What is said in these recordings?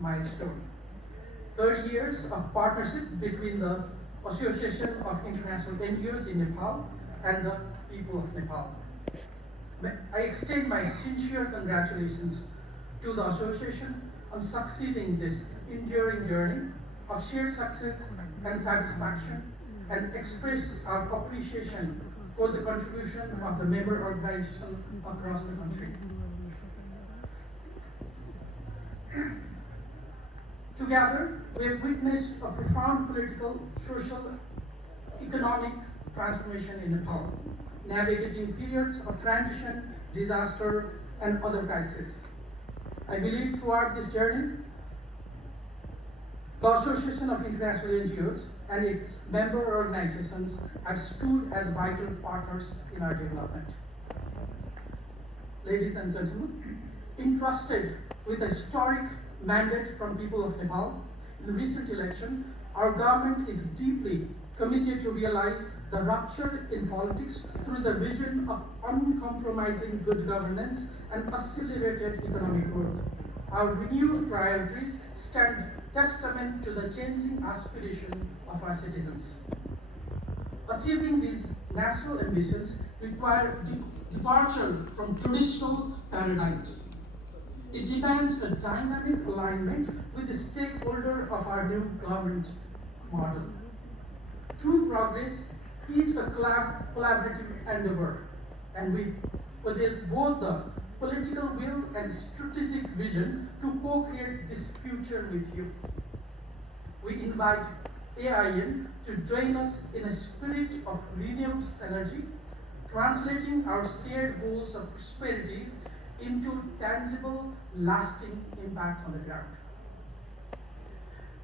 milestone. 30 years of partnership between the Association of International NGOs in Nepal and the people of Nepal. I extend my sincere congratulations to the association on succeeding this enduring journey of shared success and satisfaction, and express our appreciation for the contribution of the member organizations across the country. Together, we have witnessed a profound political, social, economic transformation in Nepal, navigating periods of transition, disaster, and other crises. I believe throughout this journey, the Association of International NGOs and its member organizations have stood as vital partners in our development. Ladies and gentlemen, entrusted with a historic mandate from people of Nepal, in the recent election, our government is deeply committed to realize the rupture in politics through the vision of uncompromising good governance and accelerated economic growth. Our renewed priorities stand testament to the changing aspiration of our citizens. Achieving these national ambitions require departure from traditional paradigms. It demands a dynamic alignment with the stakeholder of our new governance model. True progress is a collaborative endeavor, and we possess both the political will and strategic vision to co-create this future with you. We invite AIN to join us in a spirit of renewed synergy, translating our shared goals of prosperity into tangible, lasting impacts on the ground.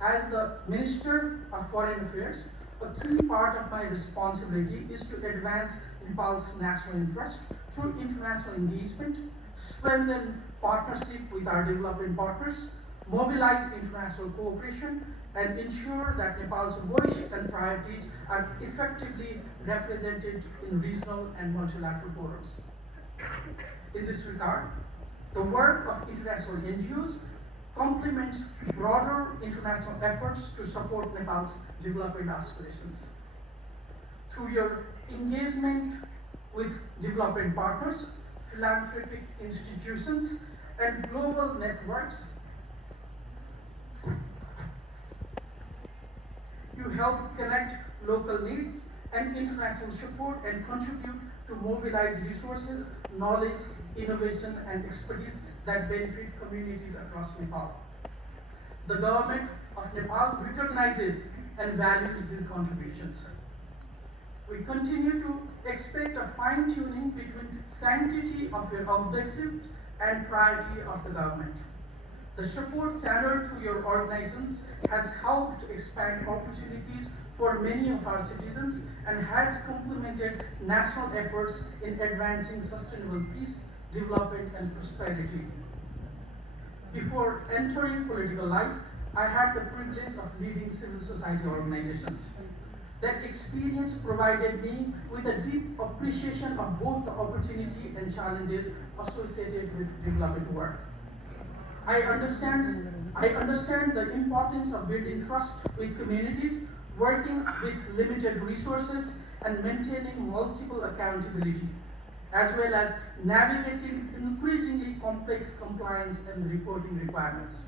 As the Minister of Foreign Affairs, a key part of my responsibility is to advance Nepal's national interest through international engagement, strengthen partnership with our development partners, mobilize international cooperation, and ensure that Nepal's voice and priorities are effectively represented in regional and multilateral forums. In this regard, the work of international NGOs complements broader international efforts to support Nepal's development aspirations. Through your engagement with development partners, philanthropic institutions, and global networks, you help connect local needs and international support and contribute to mobilize resources, knowledge, innovation, and expertise that benefit communities across Nepal. The government of Nepal recognizes and values these contributions. We continue to expect a fine-tuning between sanctity of your objective and priority of the government. The support channeled through your organizations has helped expand opportunities for many of our citizens and has complemented national efforts in advancing sustainable peace, development, and prosperity. Before entering political life, I had the privilege of leading civil society organizations. That experience provided me with a deep appreciation of both the opportunity and challenges associated with development work. I understand the importance of building trust with communities, working with limited resources, and maintaining multiple accountability, as well as navigating increasingly complex compliance and reporting requirements.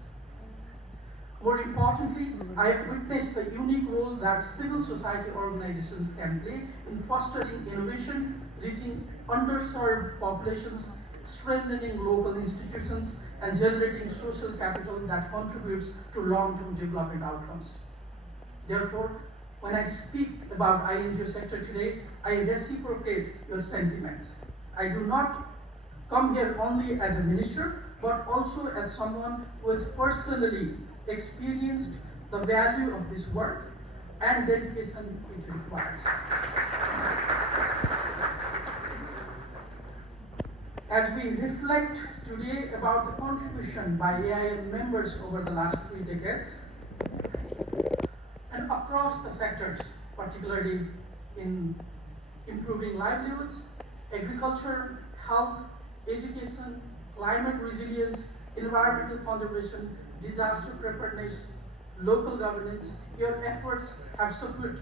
More importantly, I have witnessed the unique role that civil society organizations can play in fostering innovation, reaching underserved populations, strengthening local institutions, and generating social capital that contributes to long-term development outcomes. Therefore, when I speak about INGO sector today, I reciprocate your sentiments. I do not come here only as a minister, but also as someone who has personally experienced the value of this work and dedication it requires. As we reflect today about the contribution by AIN members over the last 3 decades, and across the sectors, particularly in improving livelihoods, agriculture, health, education, climate resilience, environmental conservation, disaster preparedness, local governance, your efforts have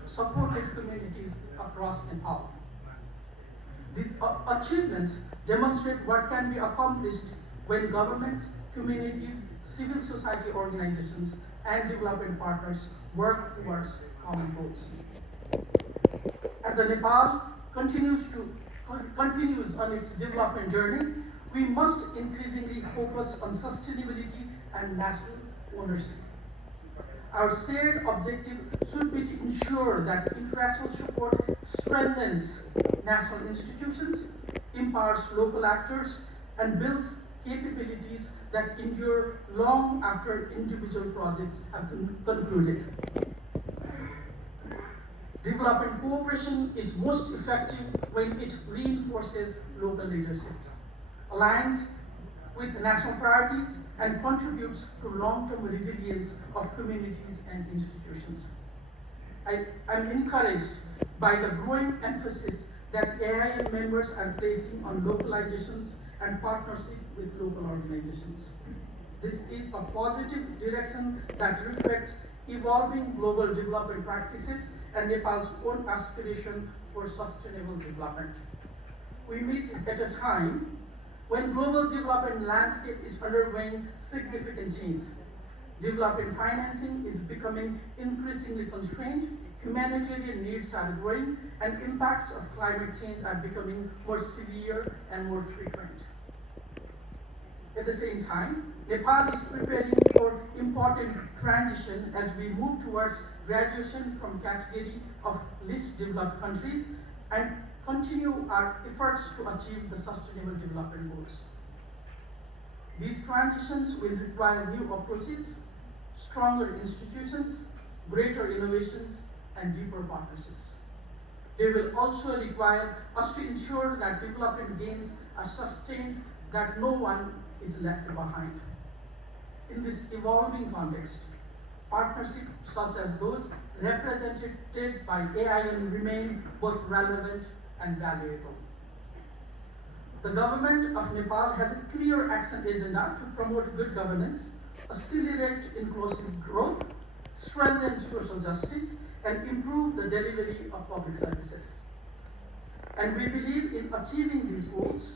supported communities across Nepal. These achievements demonstrate what can be accomplished when governments, communities, civil society organizations, and development partners work towards common goals. As Nepal continues on its development journey, we must increasingly focus on sustainability and national ownership. Our shared objective should be to ensure that international support strengthens national institutions, empowers local actors, and builds capabilities that endure long after individual projects have been concluded. Development cooperation is most effective when it reinforces local leadership, aligns with national priorities, and contributes to long-term resilience of communities and institutions. I'm encouraged by the growing emphasis that AIN members are placing on localizations and partnership with local organizations. This is a positive direction that reflects evolving global development practices and Nepal's own aspiration for sustainable development. We meet at a time when global development landscape is undergoing significant change. Development financing is becoming increasingly constrained, humanitarian needs are growing, and impacts of climate change are becoming more severe and more frequent. At the same time, Nepal is preparing for important transition as we move towards graduation from category of least developed countries and continue our efforts to achieve the sustainable development goals. These transitions will require new approaches, stronger institutions, greater innovations, and deeper partnerships. They will also require us to ensure that development gains are sustained, that no one is left behind. In this evolving context, partnerships such as those represented by AIN remain both relevant and valuable. The government of Nepal has a clear action agenda to promote good governance, accelerate inclusive growth, strengthen social justice, and improve the delivery of public services. And we believe in achieving these goals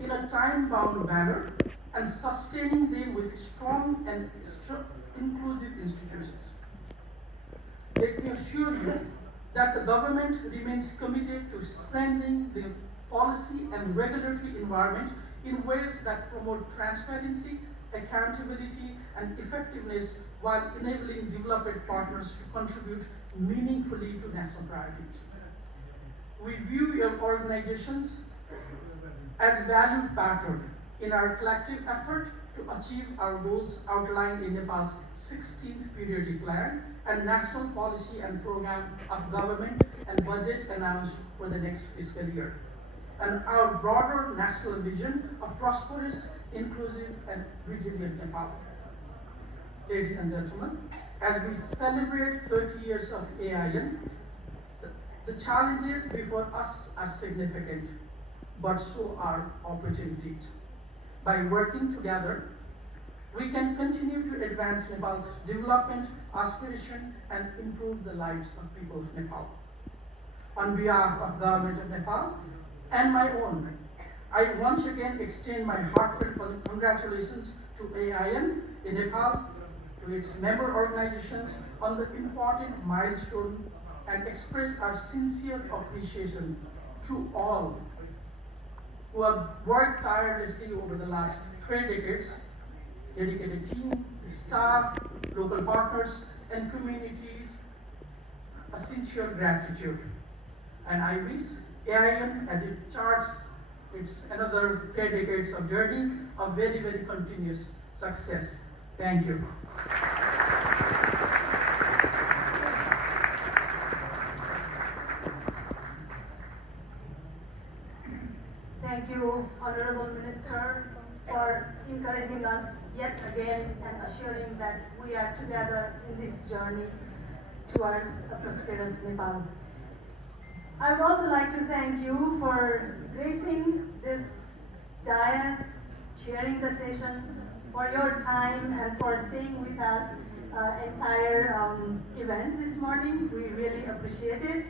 in a time-bound manner and sustaining them with strong and inclusive institutions. Let me assure you that the government remains committed to strengthening the policy and regulatory environment in ways that promote transparency, accountability, and effectiveness while enabling development partners to contribute meaningfully to national priorities. We view your organizations as valued partners in our collective effort to achieve our goals outlined in Nepal's 16th periodic plan and national policy and program of government and budget announced for the next fiscal year, and our broader national vision of prosperous, inclusive, and resilient Nepal. Ladies and gentlemen, as we celebrate 30 years of AIN, the challenges before us are significant, but so are opportunities. By working together, we can continue to advance Nepal's development, aspiration, and improve the lives of people of Nepal. On behalf of the Government of Nepal and my own, I once again extend my heartfelt congratulations to AIN in Nepal, to its member organizations on the important milestone, and express our sincere appreciation to all who have worked tirelessly over the last 3 decades, dedicated team, staff, local partners, and communities, a sincere gratitude. And I wish AIN, as it charts its another 3 decades of journey, a very, very continuous success. Thank you. Thank you, Honorable Minister, for encouraging us yet again and assuring that we are together in this journey towards a prosperous Nepal. I would also like to thank you for gracing this dais, chairing the session, for your time and for staying with us entire event this morning. We really appreciate it.